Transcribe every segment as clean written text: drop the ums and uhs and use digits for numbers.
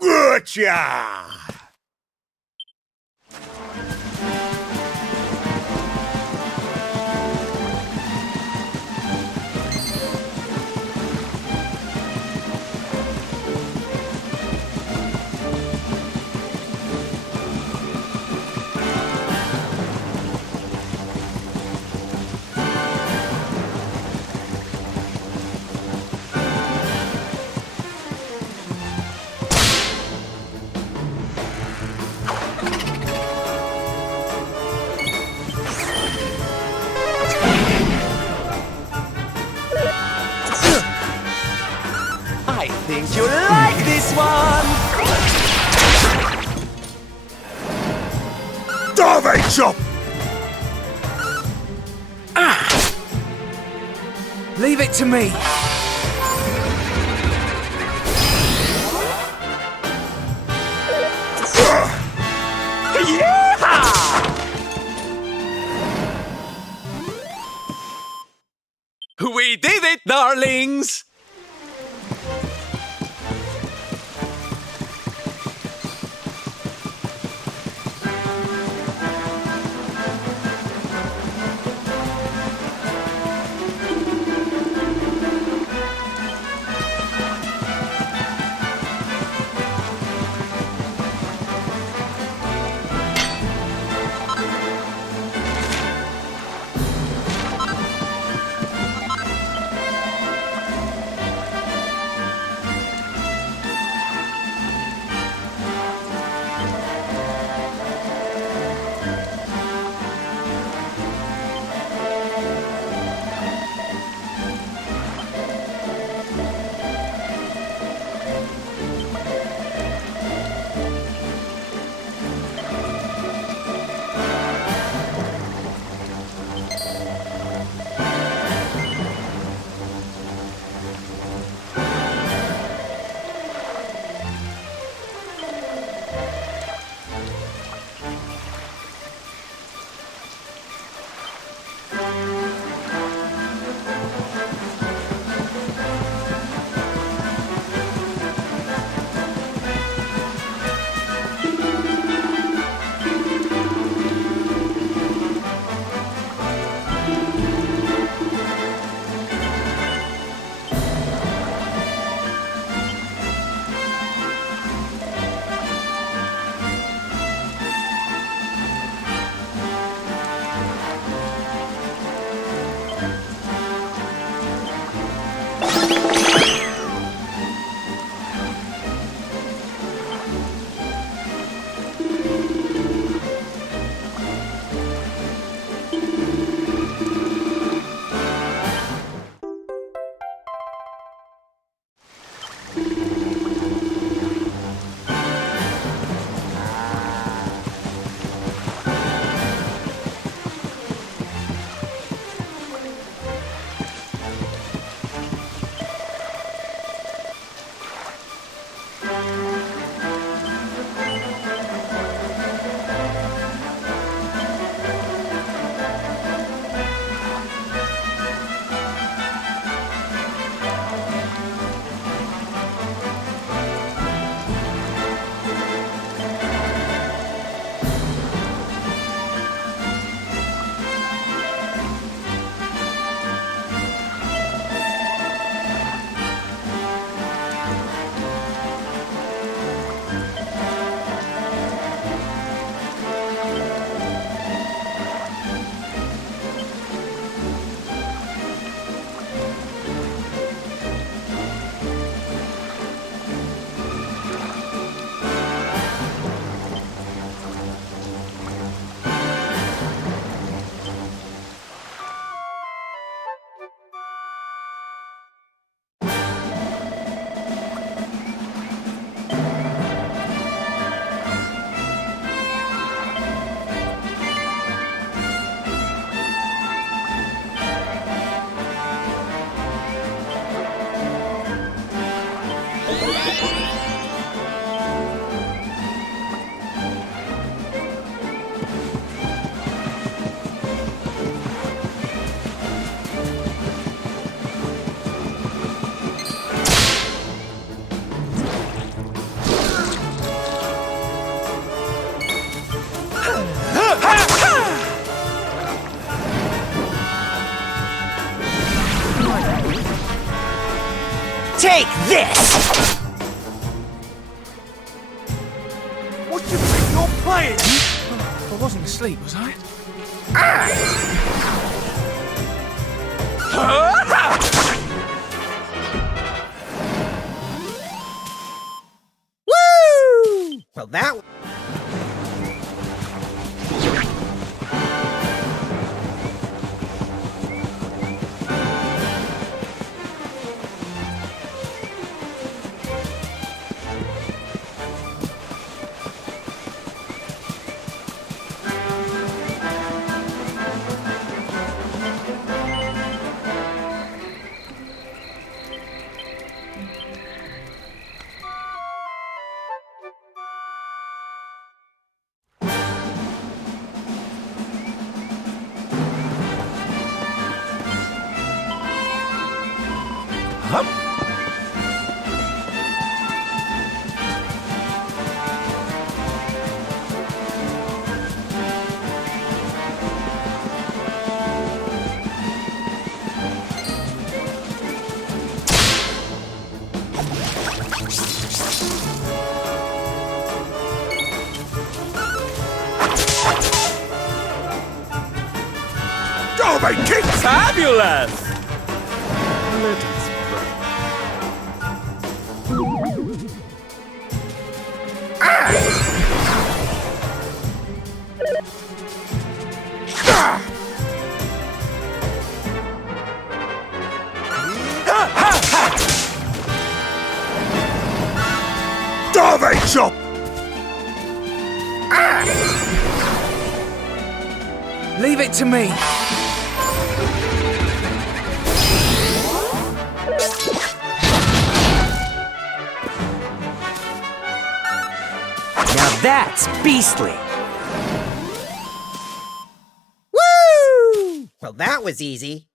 Gotcha! I think you'll like this one! Dawaj, chop! Leave it to me! We did it, darlings! Take this! What do you think you're playing? I wasn't asleep, was I? Woo! Well, that... Go, mate, kick! Fabulous! Let us pray. Darby chop! Leave it to me. Now that's beastly! Woo! Well, that was easy.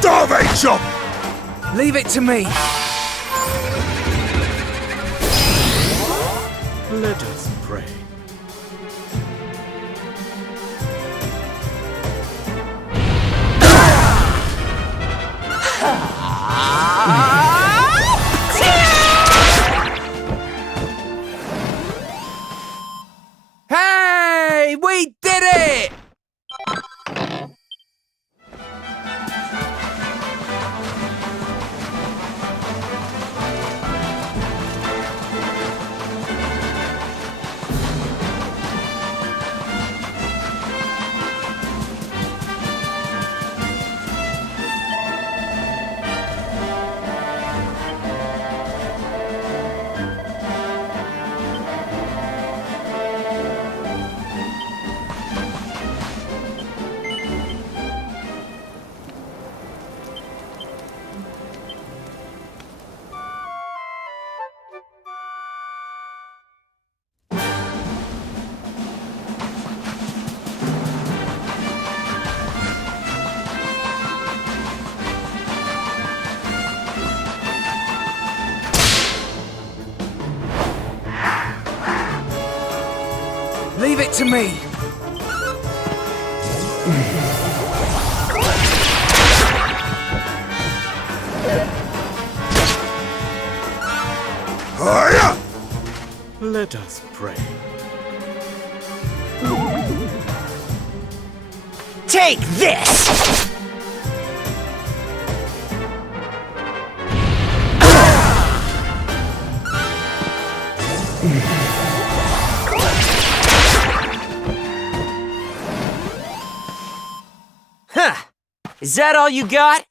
Darby chop! Leave it to me. Let us pray. Hey, we did it! to me. Hiya! Let us pray. Take this! Huh. Is that all you got?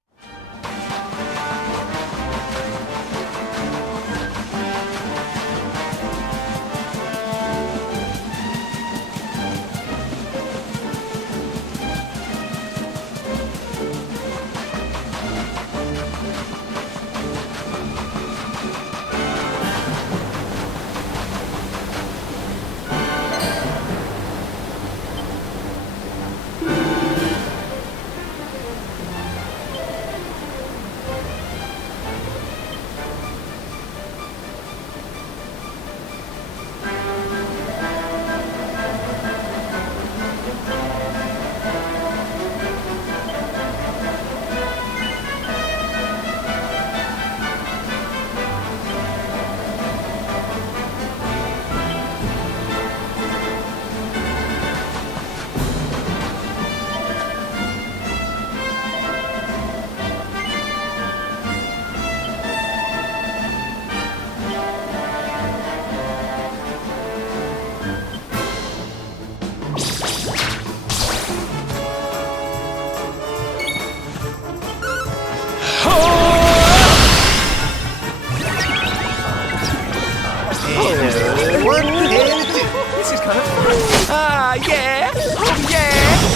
This is kind of fun. Ah, yeah! Oh, yeah!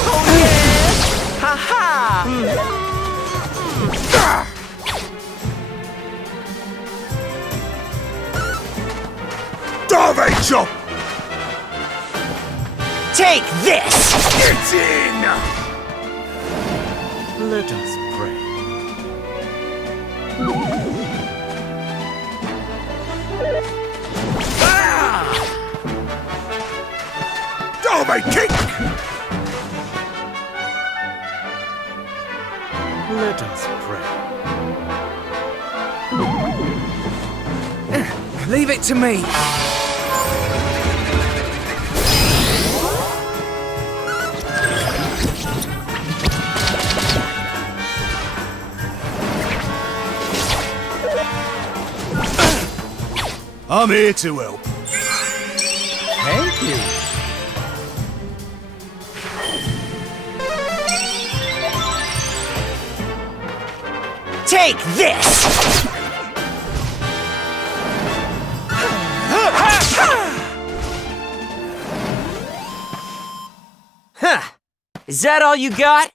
Oh, yeah! Ha-ha! Dove chop! Take this! It's in! Let us pray. Dove kick! Let us pray. Leave it to me. I'm here to help. Thank you. Take this! Huh. Is that all you got?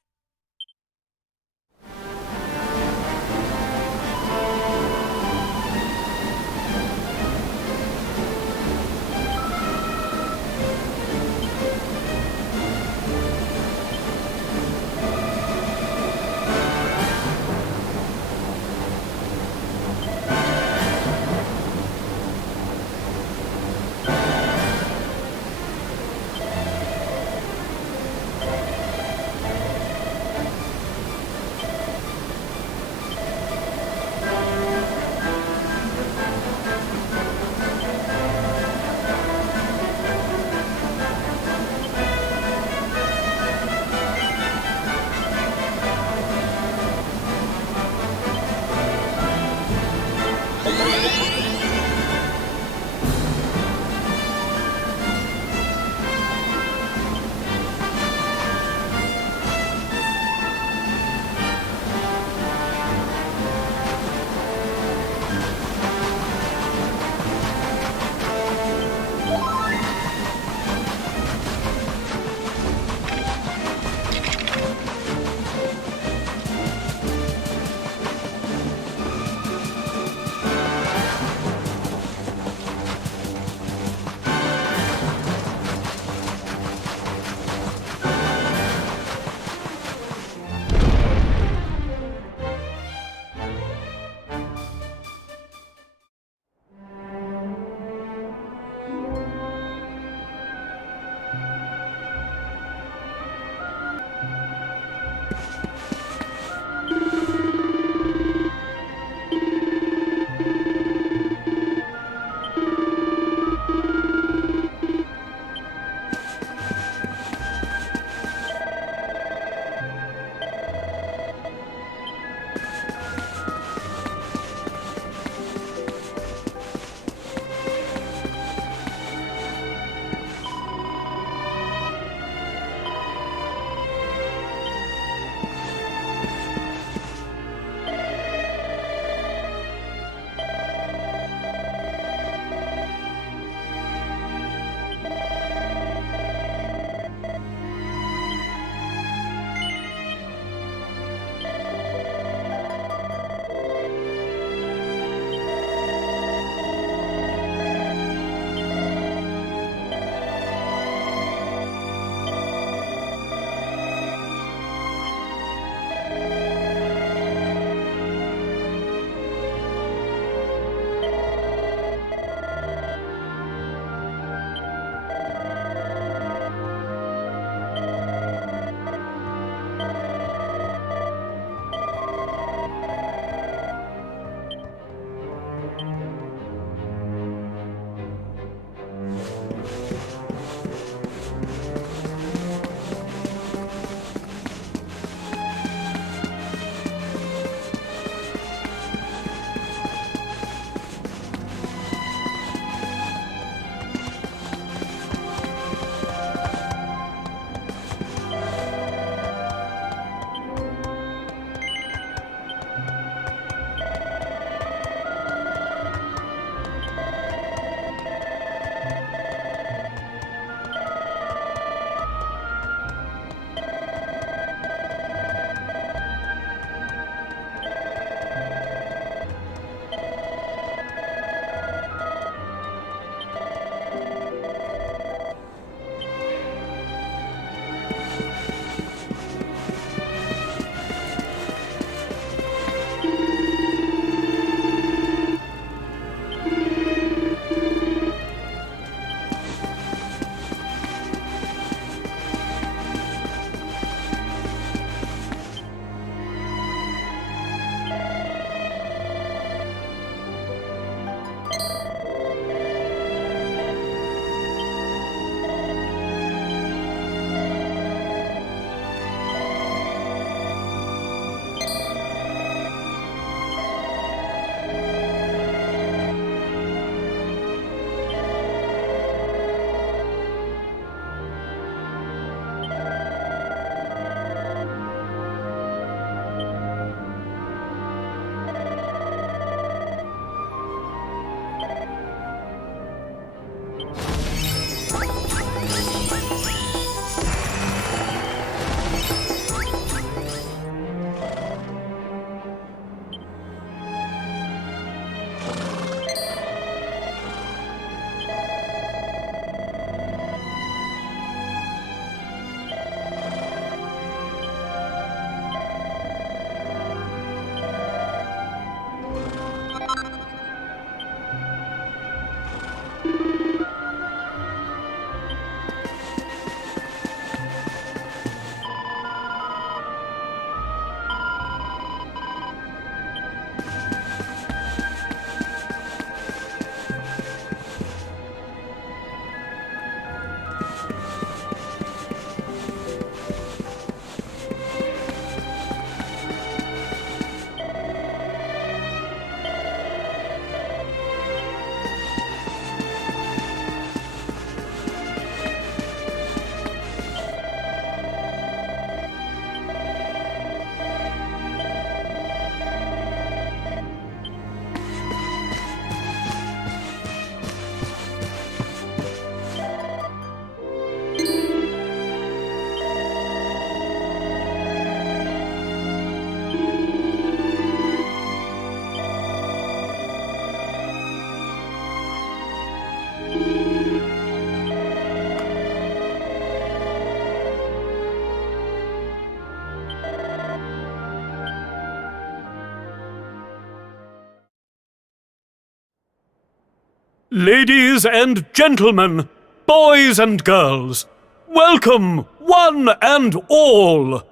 Ladies and gentlemen, boys and girls, welcome one and all.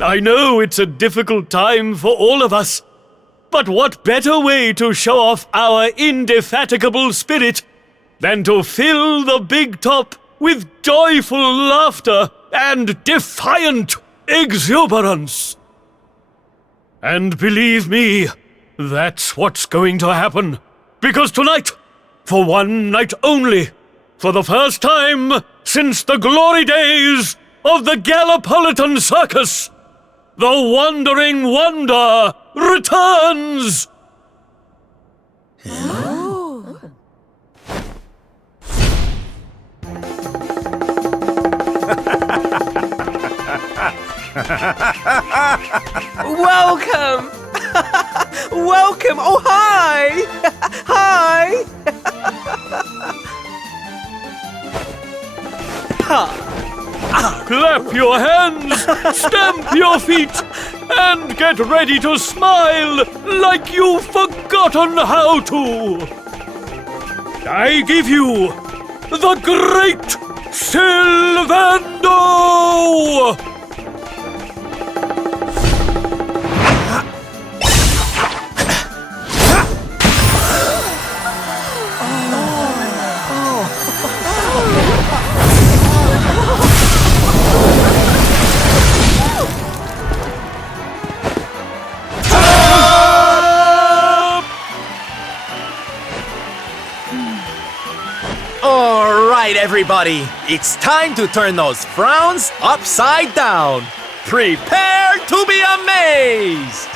I know it's a difficult time for all of us, but what better way to show off our indefatigable spirit than to fill the big top with joyful laughter and defiant exuberance? And believe me, that's what's going to happen. Because tonight, for one night only, for the first time since the glory days of the Gallipolitan Circus, the Wandering Wonder returns! Welcome! Welcome! Oh, hi! Hi! Clap your hands, stamp your feet, and get ready to smile like you've forgotten how to. I give you the Great Sylvando! All right, everybody. It's time to turn those frowns upside down. Prepare to be amazed!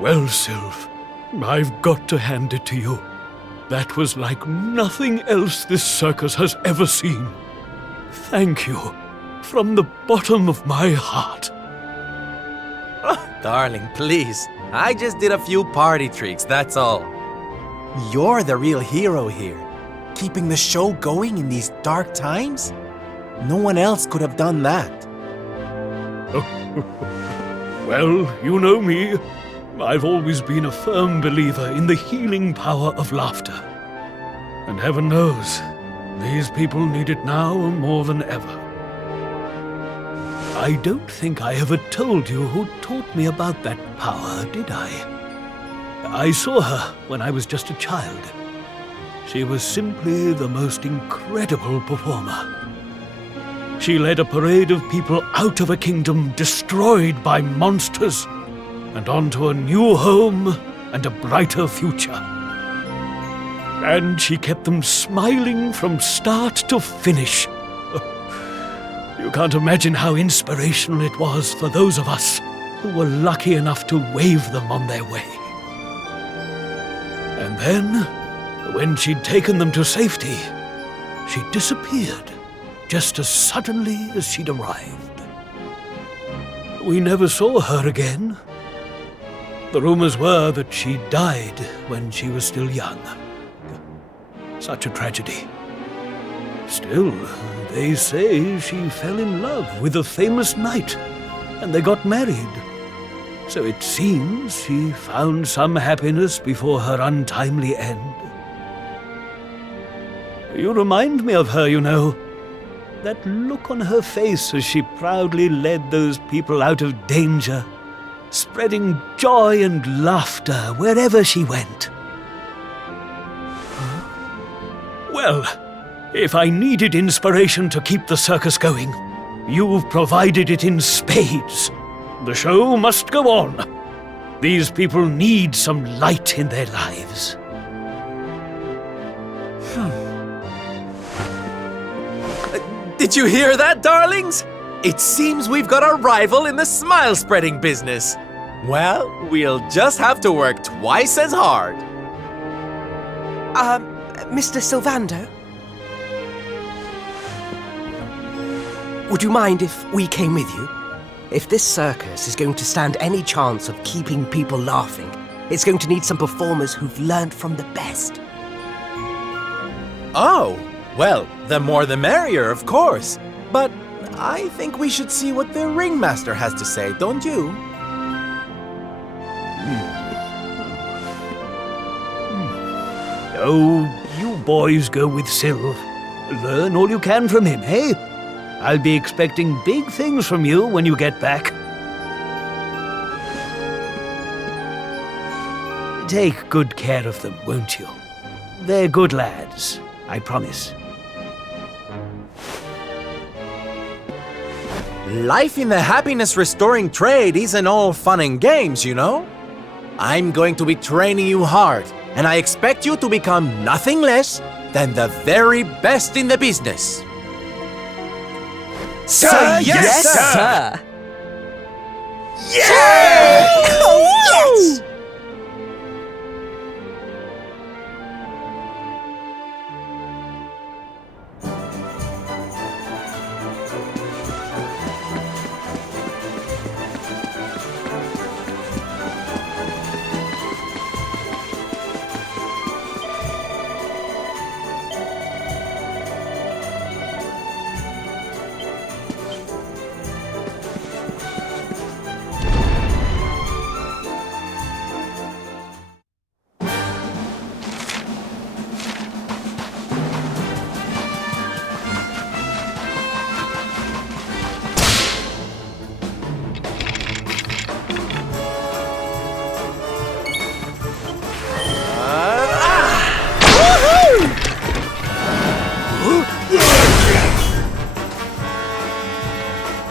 Well, Sylph, I've got to hand it to you. That was like nothing else this circus has ever seen. Thank you, from the bottom of my heart. Darling, please. I just did a few party tricks, that's all. You're the real hero here. Keeping the show going in these dark times? No one else could have done that. Well, you know me. I've always been a firm believer in the healing power of laughter. And heaven knows, these people need it now more than ever. I don't think I ever told you who taught me about that power, did I? I saw her when I was just a child. She was simply the most incredible performer. She led a parade of people out of a kingdom destroyed by monsters and onto a new home and a brighter future. And she kept them smiling from start to finish. You can't imagine how inspirational it was for those of us who were lucky enough to wave them on their way. And then, when she'd taken them to safety, she disappeared just as suddenly as she'd arrived. We never saw her again. The rumors were that she died when she was still young. Such a tragedy. Still, they say she fell in love with a famous knight, and they got married. So it seems she found some happiness before her untimely end. You remind me of her, you know. That look on her face as she proudly led those people out of danger, spreading joy and laughter wherever she went. Well, if I needed inspiration to keep the circus going, you've provided it in spades. The show must go on. These people need some light in their lives. Did you hear that, darlings? It seems we've got a rival in the smile-spreading business. Well, we'll just have to work twice as hard. Mr. Sylvando? Would you mind if we came with you? If this circus is going to stand any chance of keeping people laughing, it's going to need some performers who've learned from the best. Oh, well, the more the merrier, of course. But I think we should see what the ringmaster has to say, don't you? Oh, you boys go with Sylv. Learn all you can from him, eh? I'll be expecting big things from you when you get back. Take good care of them, won't you? They're good lads, I promise. Life in the happiness-restoring trade isn't all fun and games, you know? I'm going to be training you hard, and I expect you to become nothing less than the very best in the business. Sir, yes, sir! Yeah! Oh, yes!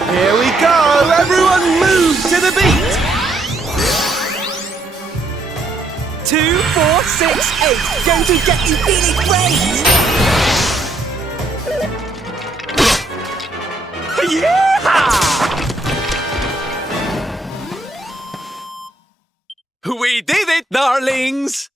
Here we go! Everyone move to the beat! 2, 4, 6, 8. Going to get you feeling great! We did it, darlings!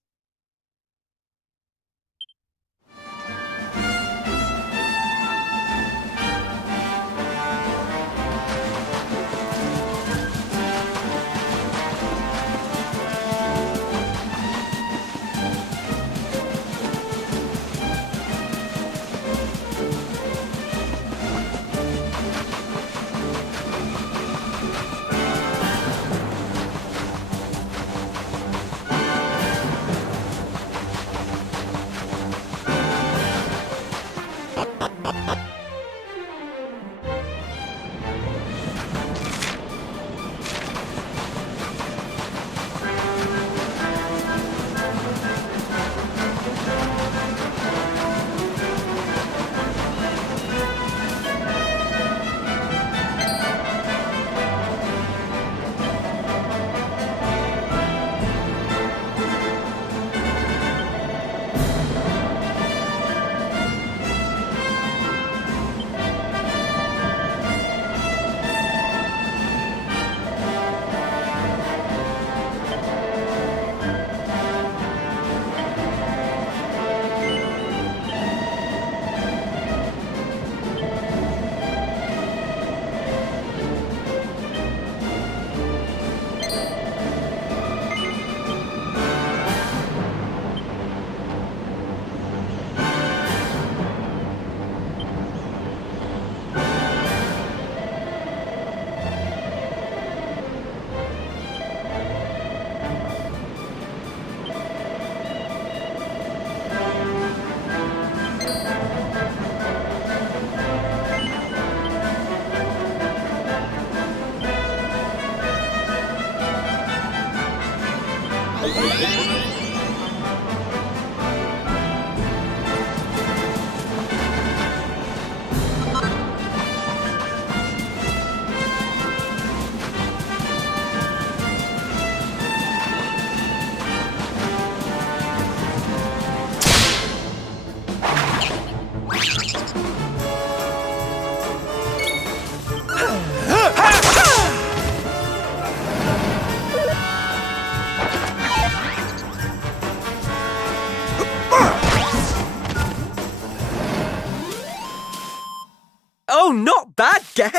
Oh, not bad, gang!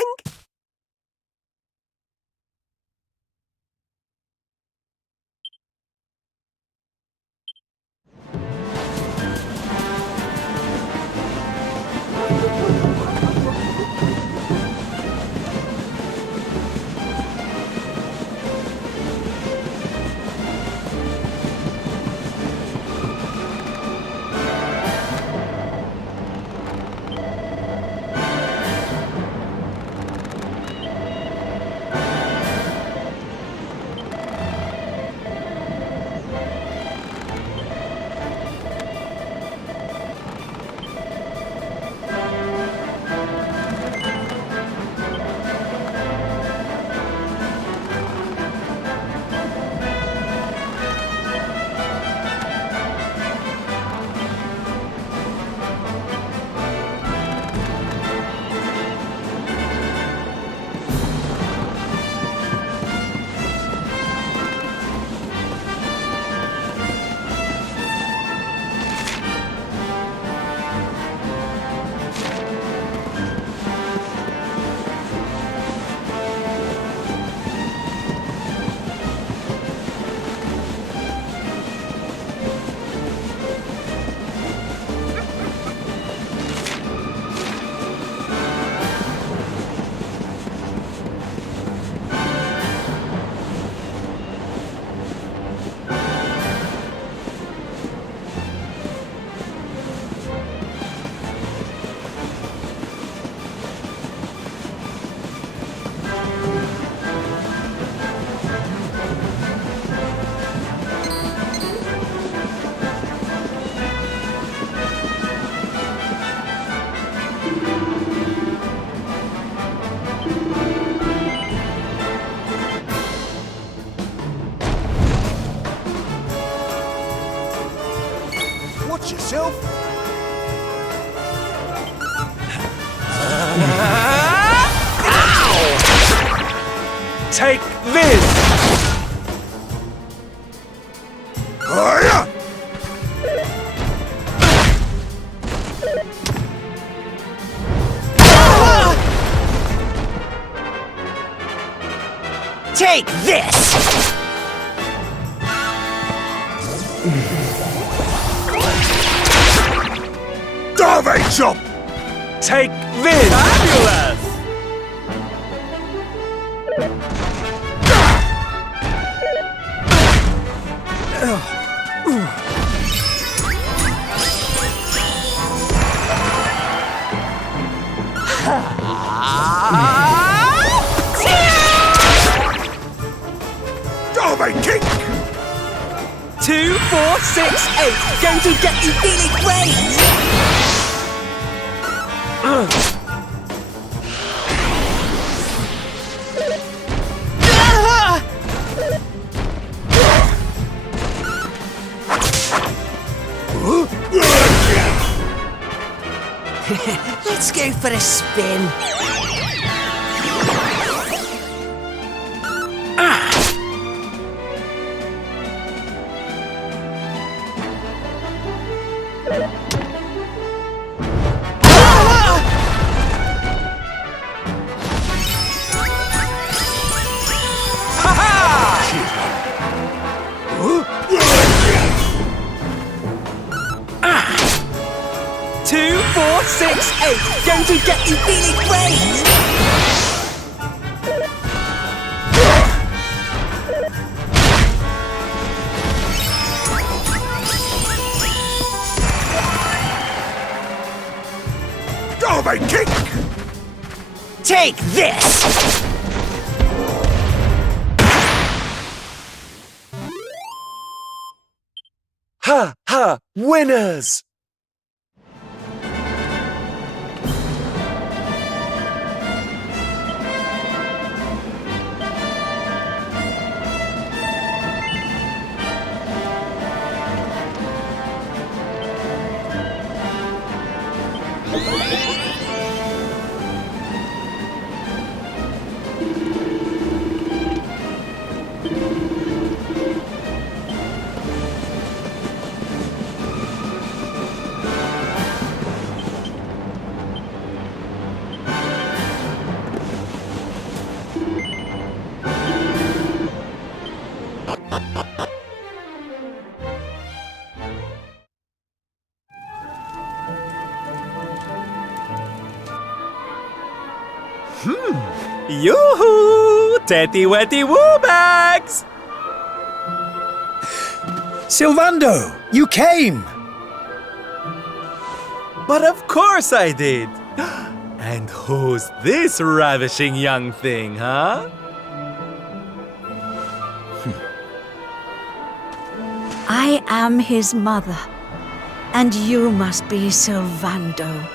Watch yourself. Take this! Hiya! Take this! Darvey chop! Take this! Fabulous! Darvey kick! 2, 4, 6, 8. Going to get you feeling great! Let's go for a spin. Two, 4, 6, 8. Going to get you feeling great! Darvey kick! Take this! Ha ha! Winners! Yoo-hoo! Tetty-wetty woo-bags! Sylvando, you came! But of course I did! And who's this ravishing young thing, huh? I am his mother, and you must be Sylvando.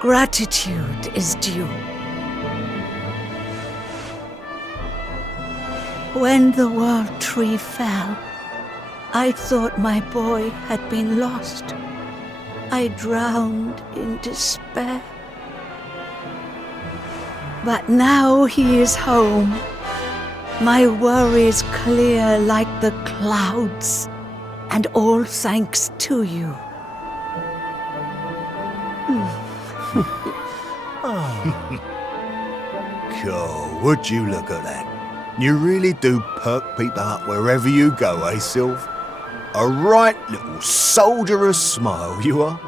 Gratitude is due. When the world tree fell, I thought my boy had been lost. I drowned in despair. But now he is home. My worries clear like the clouds, and all thanks to you. God, would you look at that? You really do perk people up wherever you go, eh, Sylv? A right little soldier's smile, you are.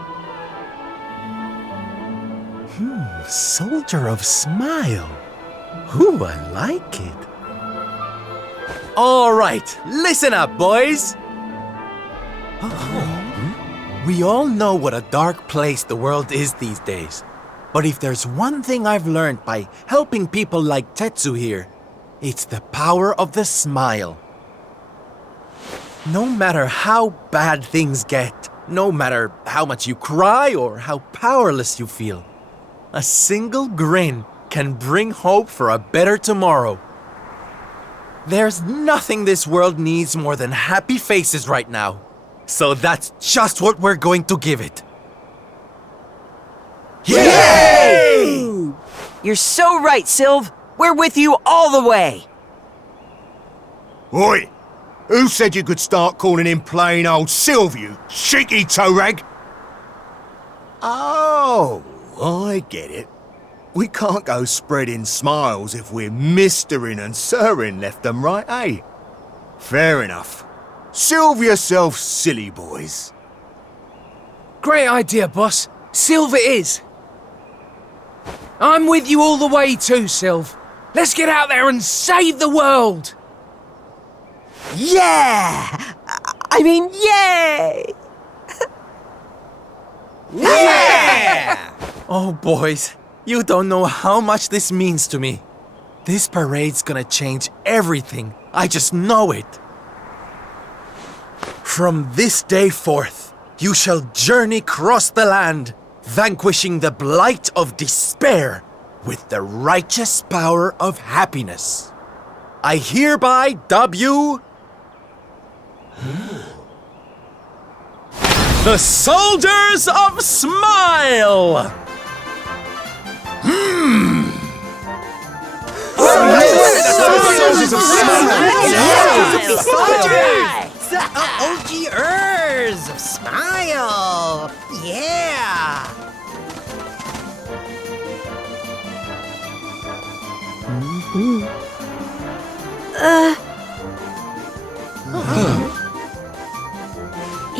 Soldier of Smile. Ooh, I like it. All right, listen up, boys. We all know what a dark place the world is these days. But if there's one thing I've learned by helping people like Tetsu here, it's the power of the smile. No matter how bad things get, no matter how much you cry or how powerless you feel, a single grin can bring hope for a better tomorrow. There's nothing this world needs more than happy faces right now. So that's just what we're going to give it. Yay! You're so right, Sylv. We're with you all the way. Oi! Who said you could start calling him plain old Sylv, you cheeky toe rag? Oh, I get it. We can't go spreading smiles if we're mistering and sirring left and right, eh? Fair enough. Sylv yourself, silly boys. Great idea, boss. Sylv it is. I'm with you all the way too, Sylv. Let's get out there and save the world! Yeah! I mean, yay! Yeah! Oh, boys, you don't know how much this means to me. This parade's gonna change everything. I just know it. From this day forth, you shall journey across the land, vanquishing the blight of despair with the righteous power of happiness. I hereby dub you the Soldiers of Smile! Soldiers of Smile! The OGers of Smile! Yeah!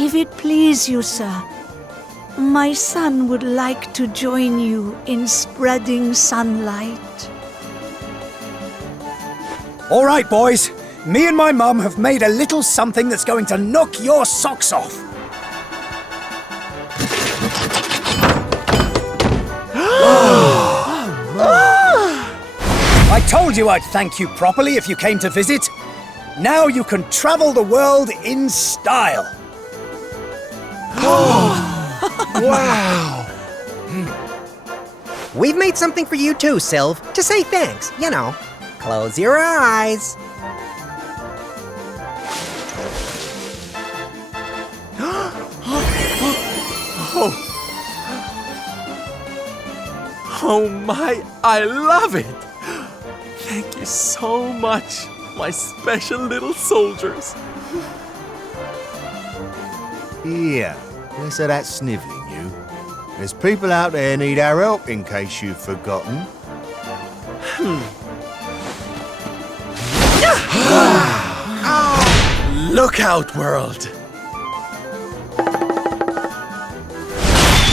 If it please you, sir, my son would like to join you in spreading sunlight. All right, boys. Me and my mum have made a little something that's going to knock your socks off. I told you I'd thank you properly if you came to visit. Now you can travel the world in style. Wow! We've made something for you too, Sylv, to say thanks, you know. Close your eyes. Oh my, I love it! Thank you so much, my special little soldiers. Yeah, less of that snivelling, you. There's people out there need our help, in case you've forgotten. Look out, world!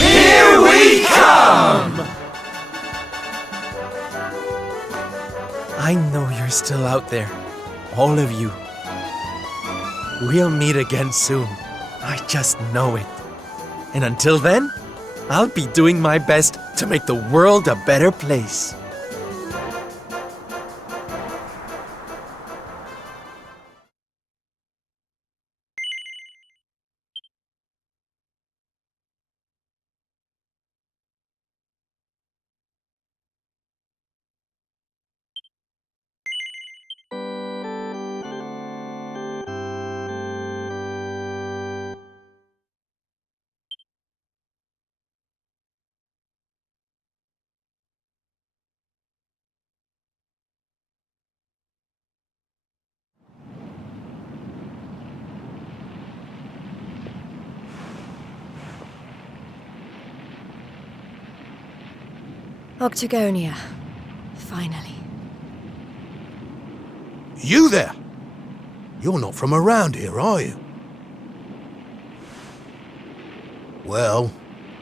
Here we come! I know you're still out there. All of you. We'll meet again soon. I just know it. And until then, I'll be doing my best to make the world a better place. Octagonia. Finally. You there? You're not from around here, are you? Well,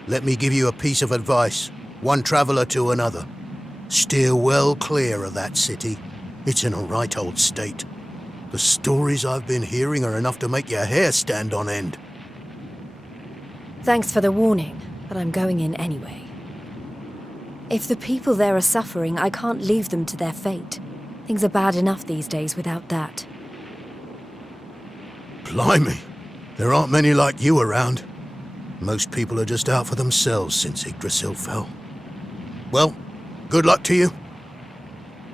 let me give you a piece of advice, one traveler to another. Steer well clear of that city. It's in a right old state. The stories I've been hearing are enough to make your hair stand on end. Thanks for the warning, but I'm going in anyway. If the people there are suffering, I can't leave them to their fate. Things are bad enough these days without that. Blimey, there aren't many like you around. Most people are just out for themselves since Yggdrasil fell. Well, good luck to you.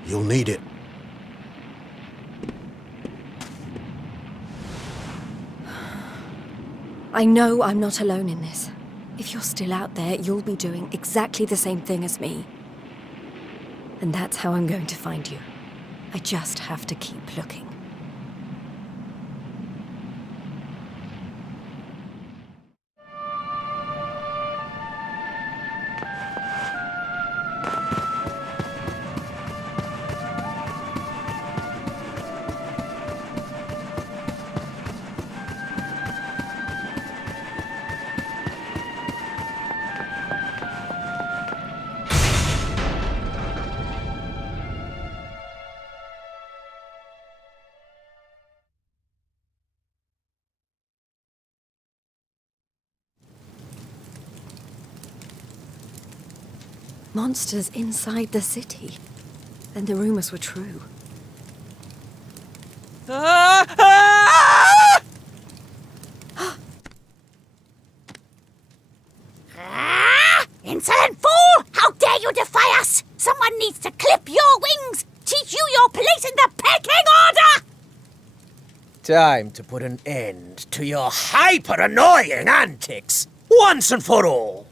You'll need it. I know I'm not alone in this. If you're still out there, you'll be doing exactly the same thing as me. And that's how I'm going to find you. I just have to keep looking. Monsters inside the city. Then the rumors were true. Insolent fool! How dare you defy us! Someone needs to clip your wings! Teach you your place in the pecking order! Time to put an end to your hyper-annoying antics, once and for all.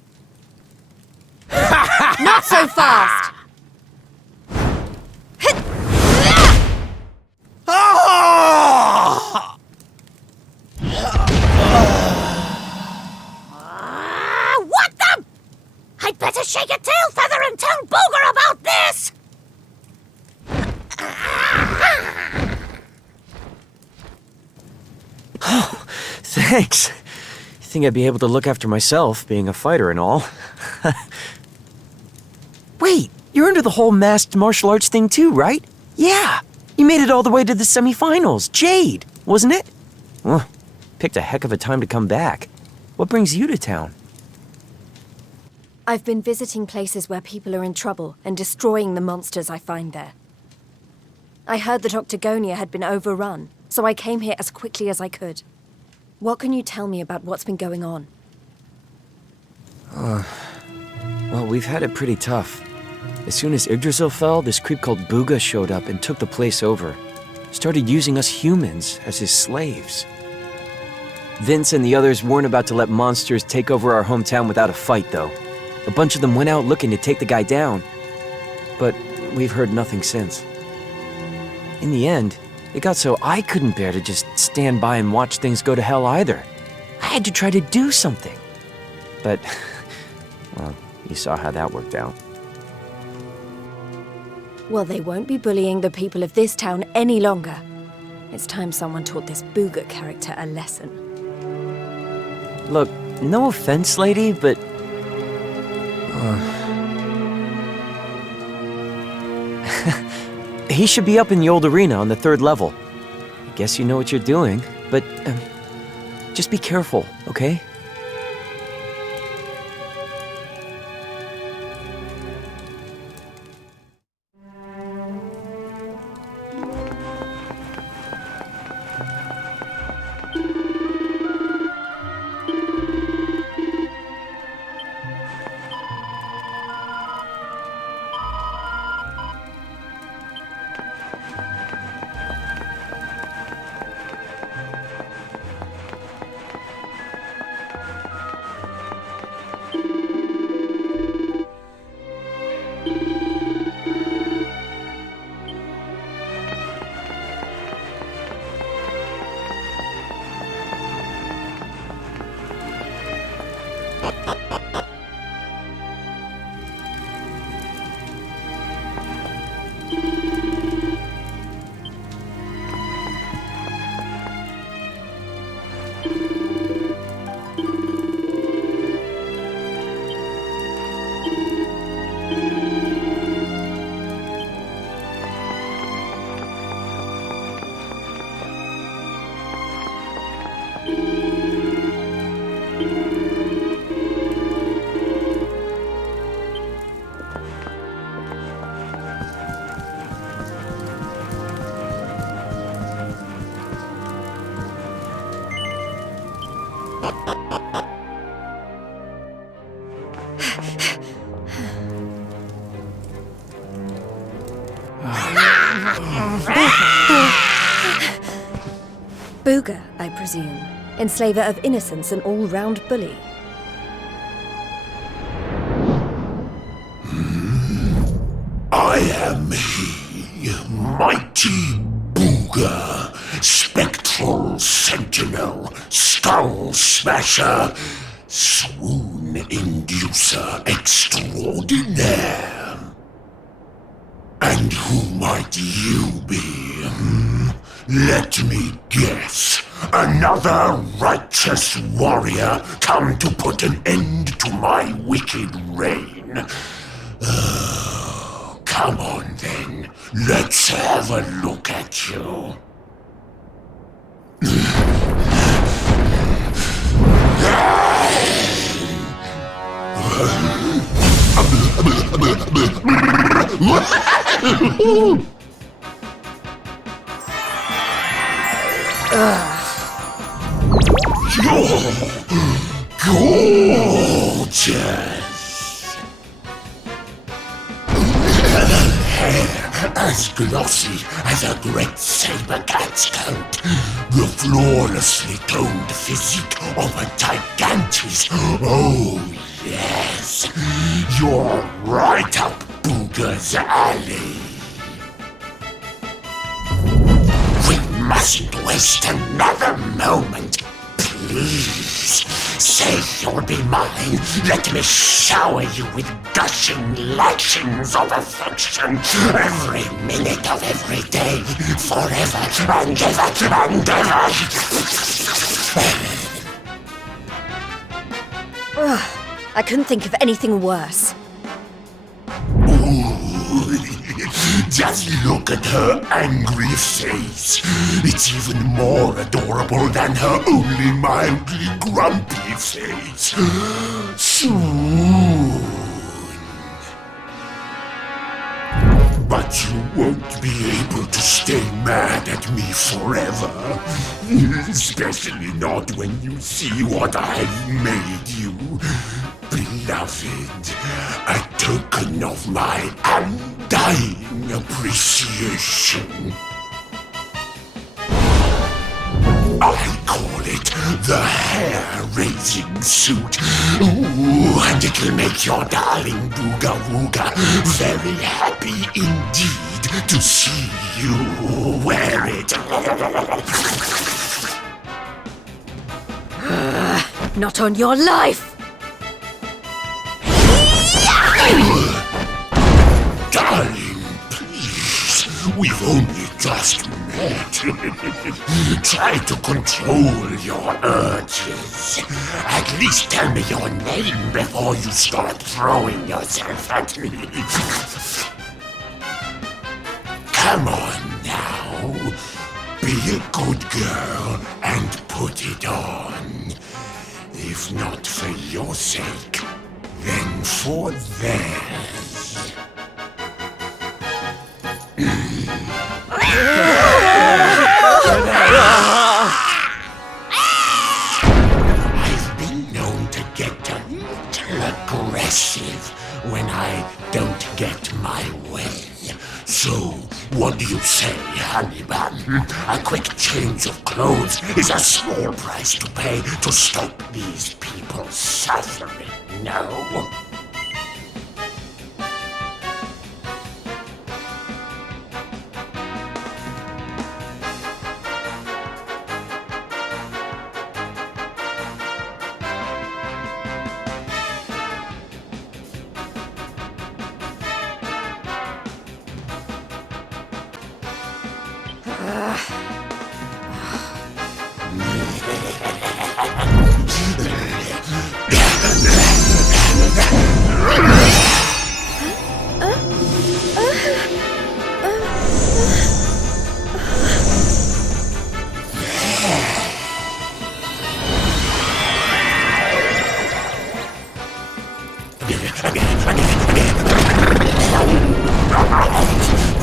Not so fast! What the? I'd better shake a tail feather and tell Booger about this! Oh, thanks. You think I'd be able to look after myself, being a fighter and all. Wait, you're into the whole masked martial arts thing too, right? Yeah, you made it all the way to the semifinals. Jade, wasn't it? Well, picked a heck of a time to come back. What brings you to town? I've been visiting places where people are in trouble and destroying the monsters I find there. I heard that Octagonia had been overrun, so I came here as quickly as I could. What can you tell me about what's been going on? Well, we've had it pretty tough. As soon as Yggdrasil fell, this creep called Booga showed up and took the place over. Started using us humans as his slaves. Vince and the others weren't about to let monsters take over our hometown without a fight, though. A bunch of them went out looking to take the guy down. But we've heard nothing since. In the end, it got so I couldn't bear to just stand by and watch things go to hell either. I had to try to do something. But, well, you saw how that worked out. Well, they won't be bullying the people of this town any longer. It's time someone taught this Booga character a lesson. Look, no offense, lady, but... He should be up in the old arena on the 3rd level. I guess you know what you're doing, but just be careful, okay? Booga, I presume. Enslaver of innocence and all-round bully. I am he, mighty Booga, spectral sentinel, skull smasher, swoon inducer extraordinaire. And who might you be? Let me guess. Another righteous warrior come to put an end to my wicked reign. Come on then, let's have a look at you. You're gorgeous. Hair as glossy as a great saber cat's coat. The flawlessly toned physique of a gigantis. Oh, yes. You're right up Booga's alley. We mustn't waste another moment. Please, say you'll be mine. Let me shower you with gushing lashings of affection every minute of every day, forever and ever and ever. I couldn't think of anything worse. Just look at her angry face. It's even more adorable than her only mildly grumpy face. Soon. But you won't be able to stay mad at me forever. Especially not when you see what I've made you. Beloved, a token of my undying appreciation. I call it the hair-raising suit. Ooh, and it'll make your darling Booga Wooga very happy indeed to see you wear it. Not on your life! Darling, please, we've only just met. Try to control your urges. At least tell me your name before you start throwing yourself at me. Come on now. Be a good girl and put it on. If not for your sake, then for theirs. I've been known to get a little aggressive when I don't get my way. So, what do you say, honey bun? A quick change of clothes is a small price to pay to stop these people suffering, no?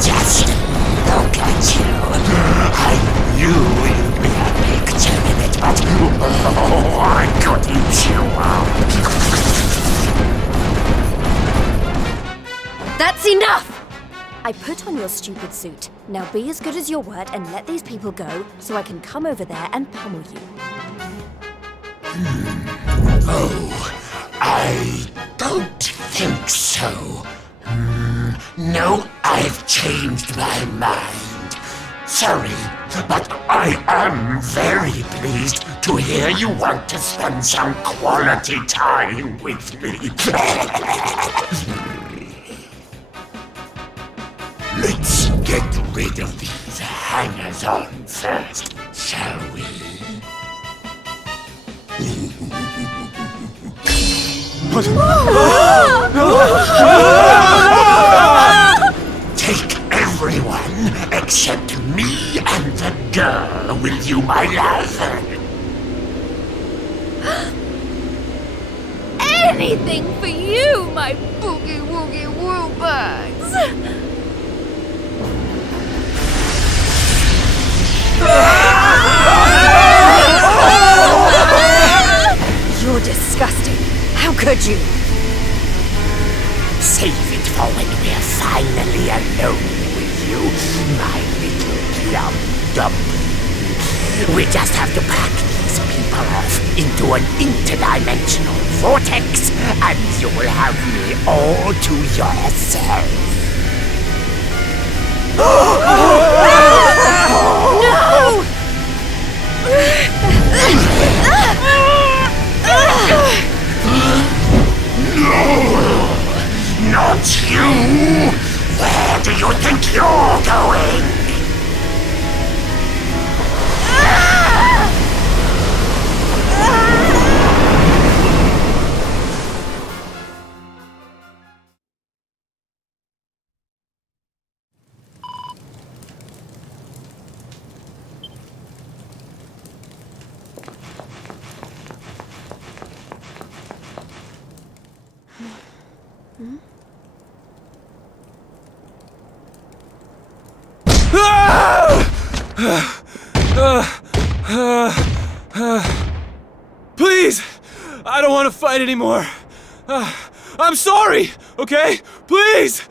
Just look at you. I knew you'd be a picture in it, but oh, I could eat you up. That's enough! I put on your stupid suit. Now be as good as your word and let these people go so I can come over there and pummel you. Oh, I don't think so. No, I've changed my mind. Sorry, but I am very pleased to hear you want to spend some quality time with me. Let's get rid of these hangers-on first, shall we? Take everyone except me and the girl with you, my love. Anything for you, my boogie-woogie woo-bugs! You're disgusting. How could you? Save it for when we're finally alone with you, my little plum dumpling. We just have to pack these people off into an interdimensional vortex, and you will have me all to yourself. No! No! Not you! Where do you think you're going? Please! I don't want to fight anymore. I'm sorry, okay? Please!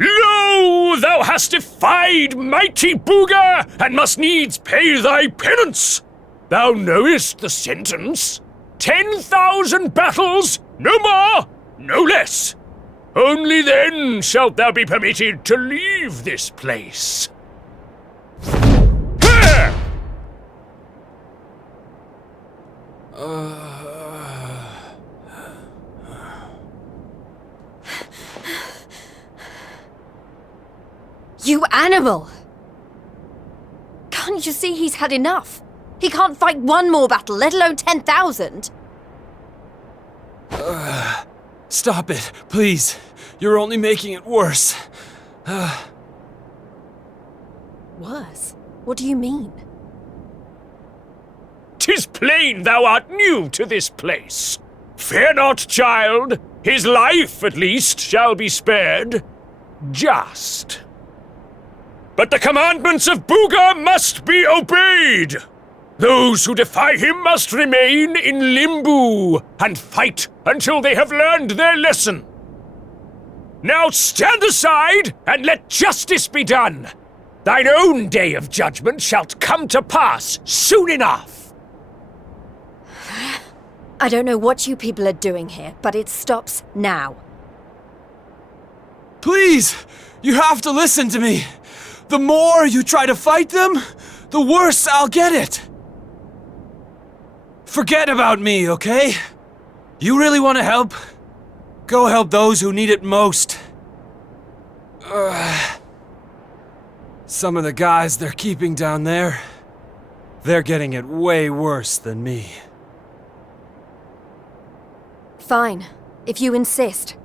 Lo, thou hast defied mighty Booga, and must needs pay thy penance. Thou knowest the sentence. 10,000 battles, no more, no less. Only then shalt thou be permitted to leave this place. Here! You animal! Can't you see he's had enough? He can't fight one more battle, let alone 10,000. Stop it, please. You're only making it worse. Worse? What do you mean? 'Tis plain thou art new to this place. Fear not, child. His life, at least, shall be spared. Just. But the commandments of Booga must be obeyed. Those who defy him must remain in Limbo and fight until they have learned their lesson. Now stand aside and let justice be done. Thine own day of judgment shalt come to pass soon enough. I don't know what you people are doing here, but it stops now. Please! You have to listen to me! The more you try to fight them, the worse I'll get it! Forget about me, okay? You really want to help? Go help those who need it most. Some of the guys they're keeping down there, they're getting it way worse than me. Fine, if you insist.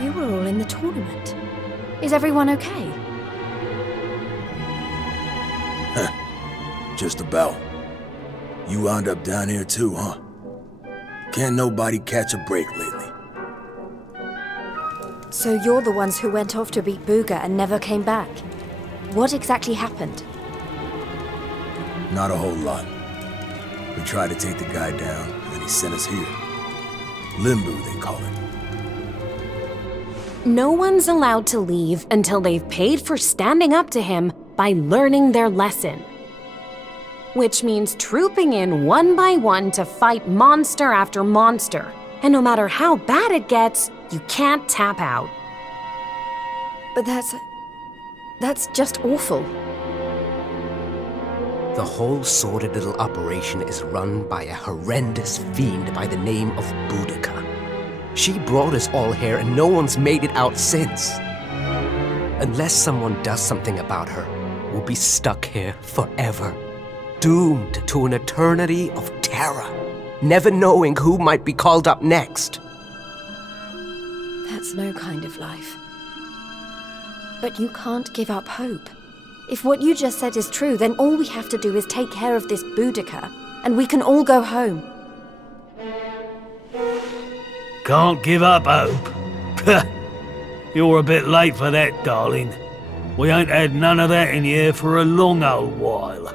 You were all in the tournament. Is everyone okay? Just about. You wound up down here too, huh? Can't nobody catch a break lately. So you're the ones who went off to beat Booga and never came back. What exactly happened? Not a whole lot. We tried to take the guy down, and he sent us here. Limbo, they call it. No one's allowed to leave until they've paid for standing up to him by learning their lesson. Which means trooping in one by one to fight monster after monster. And no matter how bad it gets, you can't tap out. But that's just awful. The whole sordid little operation is run by a horrendous fiend by the name of Boudica. She brought us all here and no one's made it out since. Unless someone does something about her, we'll be stuck here forever. Doomed to an eternity of terror, never knowing who might be called up next. That's no kind of life. But you can't give up hope. If what you just said is true, then all we have to do is take care of this Boudica, and we can all go home. Can't give up hope. You're a bit late for that, darling. We ain't had none of that in here for a long old while.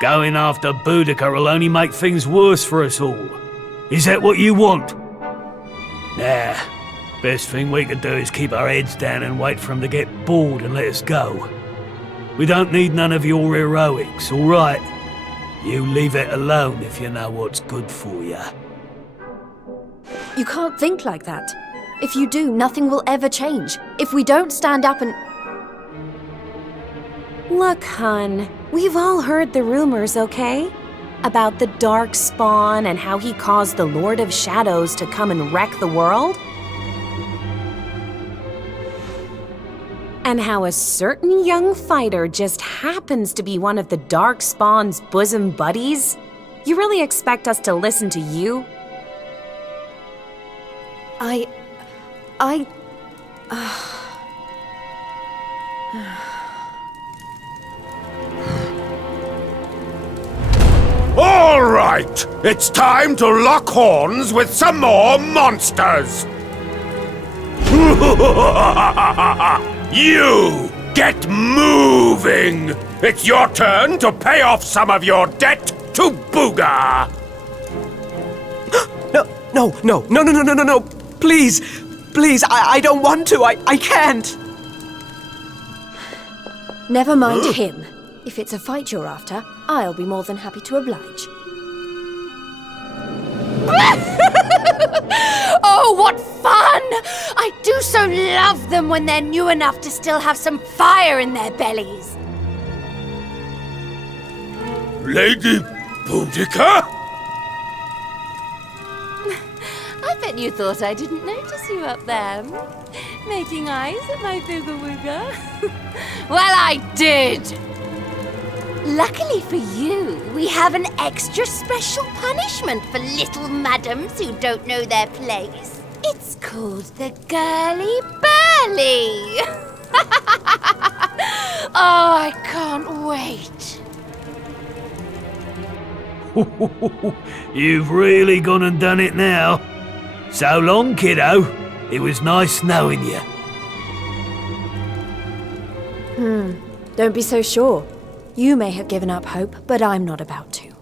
Going after Boudica will only make things worse for us all. Is that what you want? Nah. Best thing we could do is keep our heads down and wait for him to get bored and let us go. We don't need none of your heroics, all right? You leave it alone if you know what's good for you. You can't think like that. If you do, nothing will ever change. If we don't stand up and... Look, hun, we've all heard the rumors, okay? About the Dark Spawn and how he caused the Lord of Shadows to come and wreck the world? And how a certain young fighter just happens to be one of the Dark Spawn's bosom buddies? You really expect us to listen to you? All right, it's time to lock horns with some more monsters. You get moving. It's your turn to pay off some of your debt to Booga. No. Please, I don't want to. I can't. Never mind him. If it's a fight you're after, I'll be more than happy to oblige. Oh, what fun! I do so love them when they're new enough to still have some fire in their bellies. Lady Boudica? I bet you thought I didn't notice you up there, making eyes at my booga wooga. Well, I did! Luckily for you, we have an extra special punishment for little madams who don't know their place. It's called the Girly Burly. Oh, I can't wait. You've really gone and done it now. So long, kiddo. It was nice knowing you. Don't be so sure. You may have given up hope, but I'm not about to.